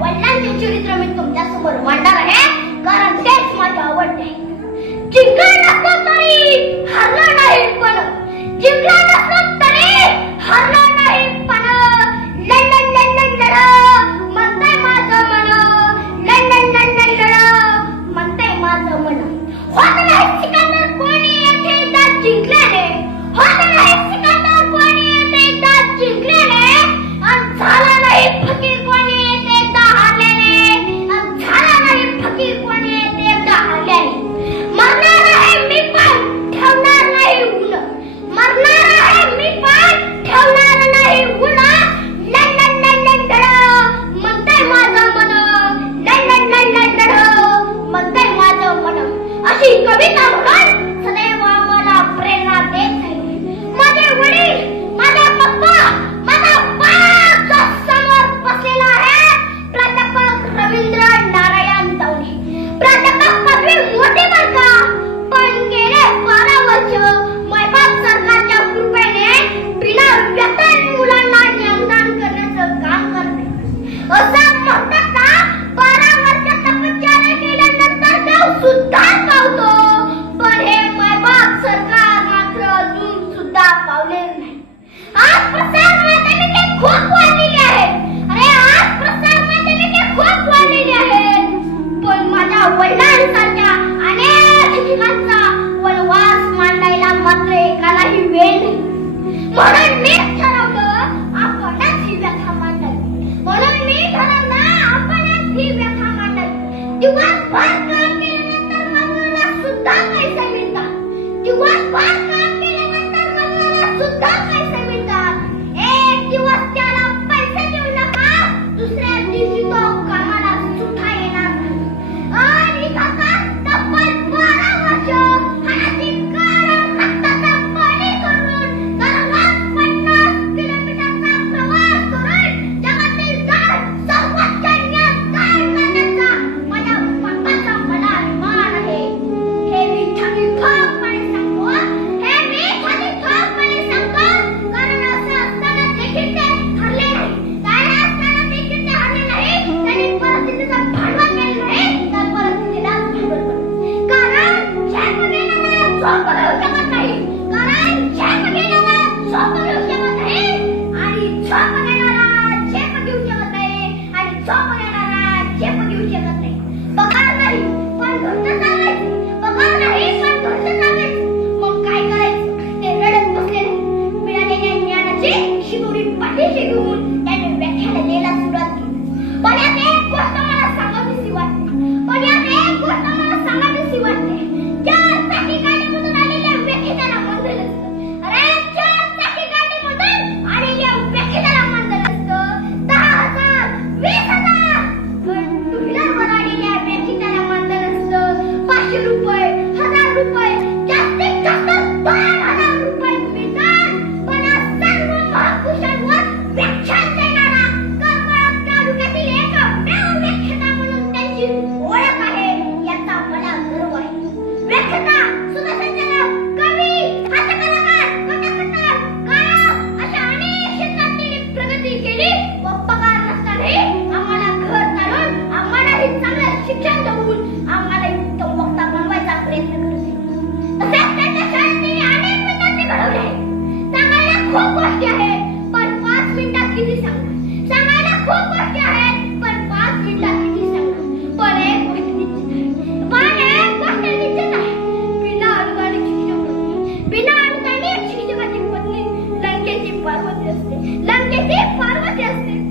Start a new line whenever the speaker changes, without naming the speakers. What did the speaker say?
वडिलांचे चरित्र मी तुमच्यासमोर मांडणार आहे. कारण तेच माझी आवडते. जिंकला नसला तरी हरला नाही पण जिंकला नसला ঠিক কবে কাম কর लावतो. पण हे मायबाप सरकार मात्र अजून सुद्धा पावले नाही. आज Prepara uma dessas